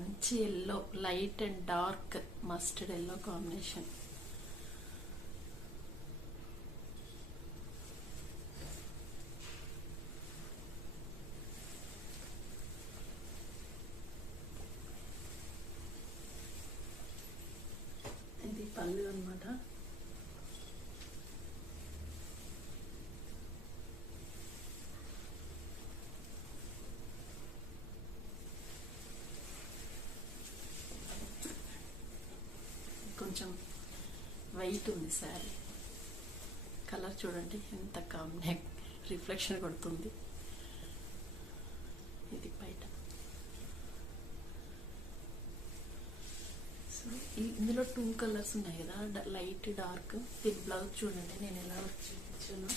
మంచి yellow, light and dark mustard yellow combination. ఇది పళ్ళు అన్నమాట. కొంచెం వైట్ ఉంది శారీ. కలర్ చూడండి ఎంత రిఫ్లెక్షన్ కొడుతుంది. ఇది బయట. సో ఇందులో 2 కలర్స్ ఉన్నాయి కదా, లైట్ డార్క్. దీని బ్లౌజ్ చూడండి నేను ఎలా చూపించాను.